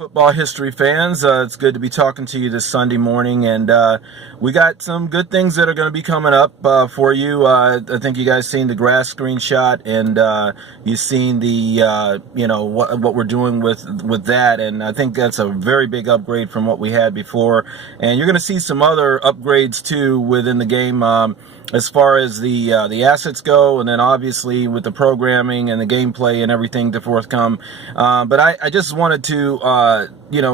Football history fans, it's good to be talking to you this Sunday morning, and we got some good things that are going to be coming up for you. I think you guys seen the grass screenshot, and you've seen the what we're doing with that, and I think that's a very big upgrade from what we had before. And you're going to see some other upgrades too within the game. As far as the assets go, and then obviously with the programming and the gameplay and everything to forthcome. But I just wanted to,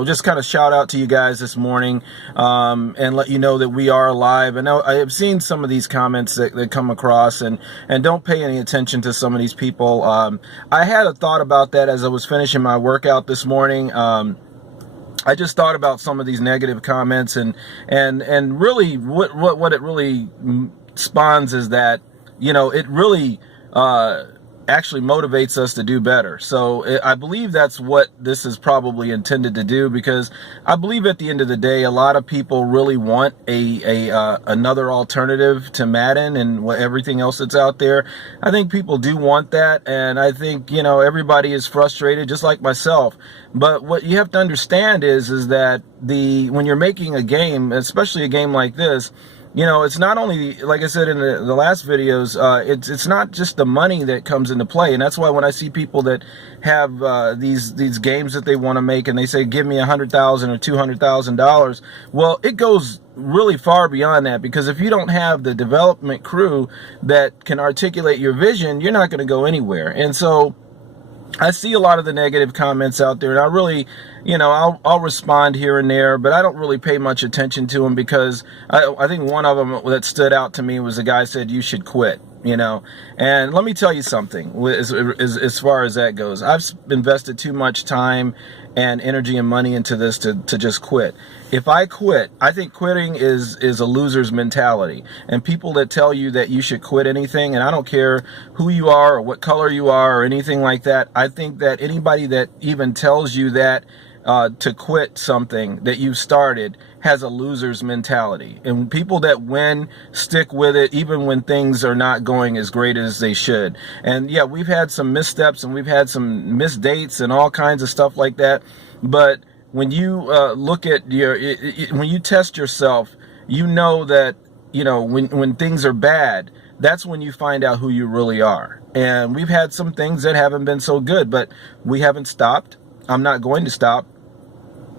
just kind of shout out to you guys this morning and let you know that we are alive. I know I have seen some of these comments that come across, and don't pay any attention to some of these people. I had a thought about that as I was finishing my workout this morning. I just thought about some of these negative comments, and really what it really spawns is that, it really actually motivates us to do better. So I believe that's what this is probably intended to do, because I believe at the end of the day, a lot of people really want another alternative to Madden and everything else that's out there. I think people do want that, and I think, everybody is frustrated, just like myself. But what you have to understand is that when you're making a game, especially a game like this, it's not only, like I said in the last videos, it's not just the money that comes into play. And that's why when I see people that have these games that they want to make, and they say, give me $100,000 or $200,000, well, it goes really far beyond that, because if you don't have the development crew that can articulate your vision, you're not going to go anywhere. And so I see a lot of the negative comments out there, and I really, I'll respond here and there, but I don't really pay much attention to them, because I think one of them that stood out to me was a guy said, you should quit, and let me tell you something, as far as that goes. I've invested too much time and energy and money into this to just quit. If I quit, I think quitting is a loser's mentality. And people that tell you that you should quit anything, and I don't care who you are or what color you are or anything like that, I think that anybody that even tells you that to quit something that you started has a loser's mentality. And people that win stick with it even when things are not going as great as they should. And yeah, we've had some missteps, and we've had some missed dates and all kinds of stuff like that. But when you look at when you test yourself, that when things are bad, that's when you find out who you really are. And we've had some things that haven't been so good, but we haven't stopped. I'm not going to stop.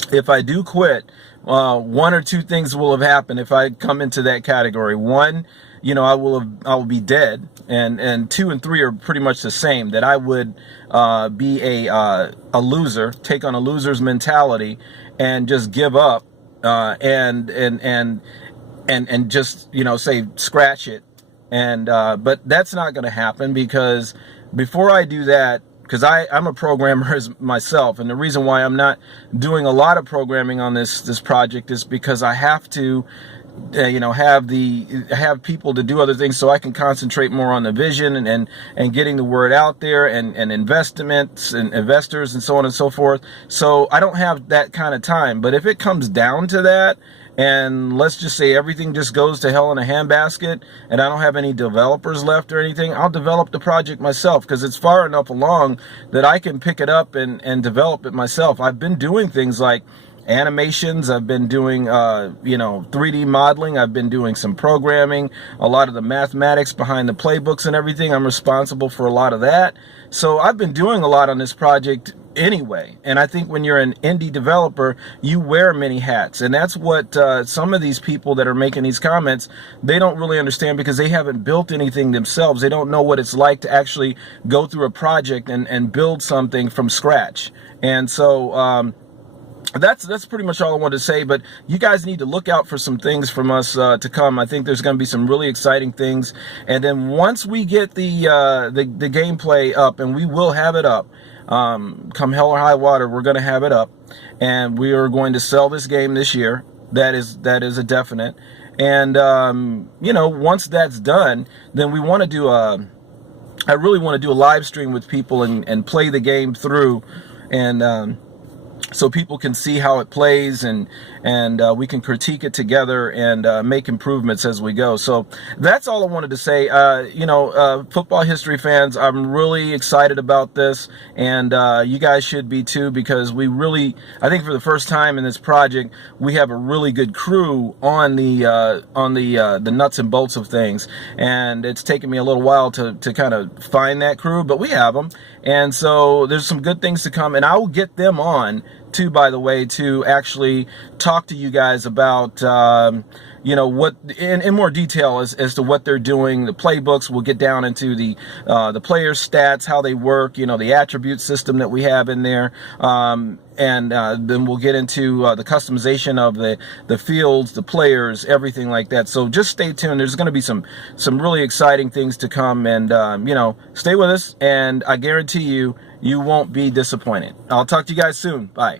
If I do quit, one or two things will have happened if I come into that category. One, I will be dead, and 2 and 3 are pretty much the same. That I would be a loser, take on a loser's mentality, and just give up, and just say scratch it. And but that's not going to happen, because before I do that, because I'm a programmer myself, and the reason why I'm not doing a lot of programming on this project is because I have to, have people to do other things, so I can concentrate more on the vision and getting the word out there, and investments and investors and so on and so forth. So I don't have that kind of time. But if it comes down to that, and let's just say everything just goes to hell in a handbasket, and I don't have any developers left or anything, I'll develop the project myself, because it's far enough along that I can pick it up and develop it myself. I've been doing things like animations, I've been doing 3D modeling, I've been doing some programming, a lot of the mathematics behind the playbooks and everything. I'm responsible for a lot of that. So I've been doing a lot on this project anyway. And I think when you're an indie developer, you wear many hats. And that's what some of these people that are making these comments, they don't really understand, because they haven't built anything themselves. They don't know what it's like to actually go through a project and build something from scratch. And so that's pretty much all I wanted to say. But you guys need to look out for some things from us to come. I think there's going to be some really exciting things. And then once we get the gameplay up, and we will have it up, come hell or high water, we're going to have it up, and we are going to sell this game this year. That is a definite. And once that's done, then we want to do I really want to do a live stream with people and play the game through, and so people can see how it plays, and we can critique it together and make improvements as we go. So that's all I wanted to say. Football history fans, I'm really excited about this, and you guys should be too, because I think for the first time in this project, we have a really good crew on the nuts and bolts of things, and it's taken me a little while to kind of find that crew, but we have them, and so there's some good things to come, and I will get them on too, by the way, to actually talk to you guys about what in more detail as to what they're doing, the playbooks. We'll get down into the players' stats, how they work, the attribute system that we have in there, and then we'll get into the customization of the fields, the players, everything like that. So just stay tuned. There's going to be some really exciting things to come, and stay with us, and I guarantee you won't be disappointed. I'll talk to you guys soon. Bye.